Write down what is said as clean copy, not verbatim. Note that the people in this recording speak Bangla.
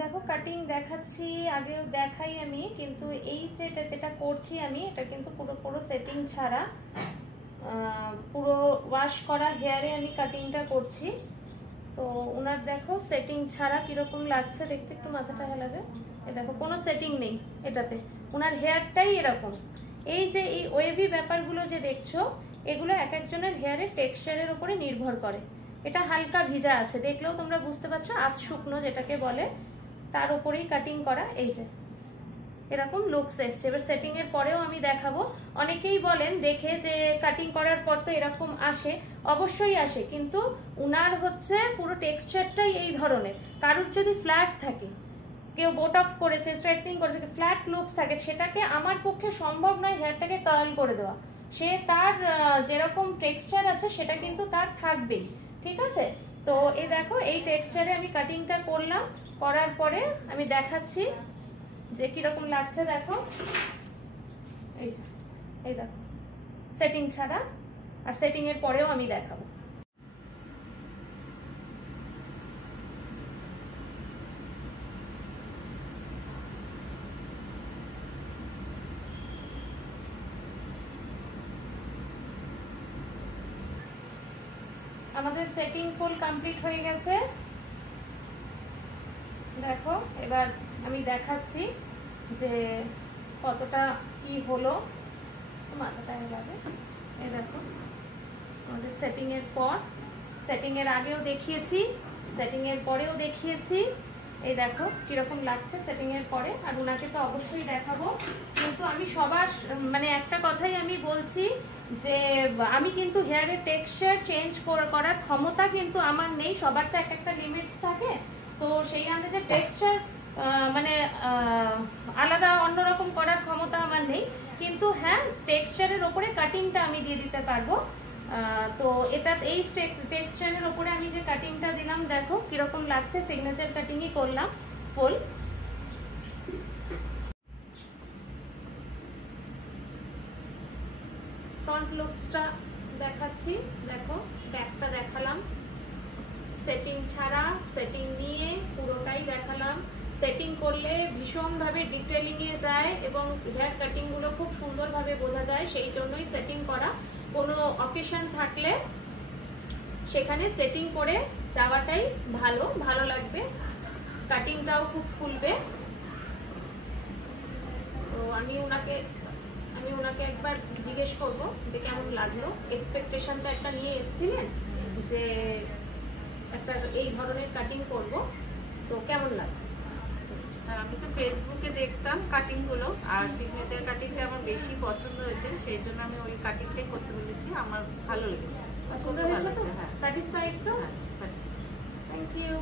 দেখো কাটিং দেখাচ্ছি, আগেও দেখাই আমি, কিন্তু এই যেটা করছি আমি এটা কিন্তু পুরো সেটিং ছাড়া পুরো ওয়াশ করা হেয়ারে আমি কাটিংটা করছি। তো ওনার দেখো সেটিং ছাড়া কিরকম লাগছে দেখতে, একটু মাথাটা হেলাবে। এ দেখো কোনো সেটিং নেই এটাতে, ওনার হেয়ারটাই এরকম। এই যে এই ওয়েভি ব্যাপারগুলো যে দেখছো, এগুলো এক একজনের হেয়ারের টেক্সচারের উপরে নির্ভর করে। এটা হালকা ভিজা আছে, দেখলেও তোমরা বুঝতে পারছো, আজ শুকনো যেটাকে বলে, তার উপরেই কাটিং করা। এই যে এরকম লুকস এসছে। এবার সেটিং এর পরেও আমি দেখাবো। অনেকেই বলেন দেখে যে কাটিং করার পর তো এরকম আসে, অবশ্যই আসে, কিন্তু উনার হচ্ছে পুরো টেক্সচারটাই এই ধরনের। কারুর যদি ফ্ল্যাট থাকে, কেউ বোটক্স করেছে, স্ট্রেটনিং করেছে, ফ্ল্যাট লুকস থাকে, সেটাকে আমার পক্ষে সম্ভব নয় হেয়ারটাকে কার্ল করে দেওয়া। সে তার যেরকম টেক্সচার আছে সেটা কিন্তু তার থাকবেই, ঠিক আছে? তো এই দেখো এই টেক্সচারে আমি কাটিংটা করলাম, করার পরে আমি দেখাচ্ছি যে কিরকম লাগছে। দেখো এই দেখো সেটিং ছাড়া, আর সেটিং এর পরেও আমি দেখাবো। আমাদের সেটিং ফুল কমপ্লিট হয়ে গেছে। দেখো এবার আমি দেখাচ্ছি যে কতটা কি হলো, মাথাটা যাবে। এই দেখো আমাদের সেটিং এর পর, সেটিং এর আগেও দেখিয়েছি, সেটিং এর পরেও দেখিয়েছি। এই দেখো কিরকম লাগছে সেটিং এর পরে, আর ওনাকে তো অবশ্যই দেখাবো। কিন্তু আমি সবার মানে একটা কথাই আমি বলছি যে আমি কিন্তু হেয়ারের টেক্সচার চেঞ্জ করার ক্ষমতা কিন্তু আমার নেই। সবার তো একটা লিমিট থাকে, তো সেই আন্দাজে টেক্সচার মানে আলাদা অন্যরকম করার ক্ষমতা আমার নেই। কিন্তু হ্যাঁ, টেক্সচারের ওপরে কাটিংটা আমি দিয়ে দিতে পারবো। তো এটা এই টেক্সচারের ওপরে আমি যে কাটিংটা দিলাম, দেখো কিরকম লাগছে। সিগনেচার কাটিংই করলাম ফুল। ফ্রন্ট লুকসটা দেখাচ্ছি, দেখো ব্যাকটা দেখালাম, সেটিং ছাড়া, সেটিং নিয়ে পুরোটাই দেখালাম। সেটিং করলে ভীষণভাবে ডিটেলিং এ যায় এবং হেয়ার কাটিং গুলো খুব সুন্দরভাবে বোঝা যায়, সেই জন্যই সেটিং করা। কোনো অকেশন থাকলে সেখানে সেটিং করে যাওয়াটাই ভালো লাগবে, কাটিংটাও খুব খুলবে। তো আমি ওনাকে একবার জিজ্ঞেস করবো যে কেমন লাগলো। এক্সপেকটেশনটা একটা নিয়ে এসেছিলেন যে একটা এই ধরনের কাটিং করব, তো কেমন লাগলো? আমি তো ফেসবুকে দেখতাম কাটিং গুলো, আর সিগনেচার কাটিংটা আমার বেশি পছন্দ হয়েছে, সেই জন্য আমি ওই কাটিংটাই করতে বলেছি। আমার ভালো লেগেছে, পছন্দ হয়েছে তো? স্যাটিসফাইড তো? হ্যাঁ, স্যাটিসফাইড। Thank you.